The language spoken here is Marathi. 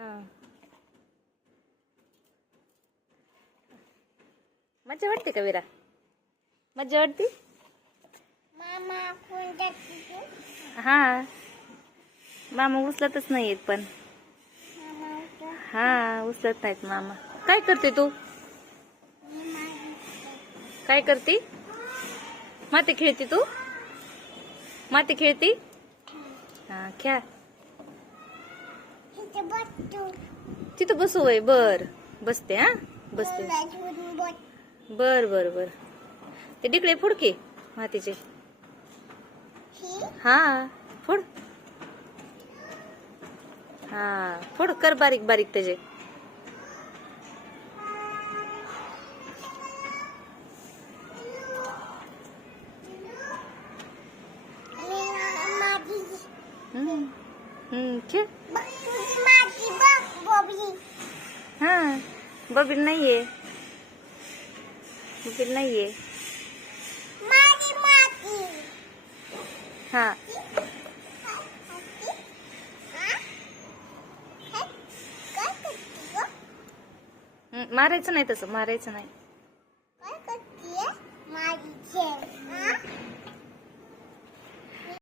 हा मज्जा वाटते का विरा? मज्जा वाटते? हा मामा उचलतच नाहीयेत पण. हा उचलत नाहीत मामा. काय करते तू? काय करते? माती खेळती तू? माती खेळती? हा खेळ. तिथं बसू वय. बर बसते. हा बसते. बर बर बर. ते तिकडे फुडके मातीचे. हा फोड. हा फोड कर बारीक बारीक त्याचे. खेळ. हा बबील नाहीये. बबील नाहीये. हा मारायचं नाही तसं. मारायचं नाही.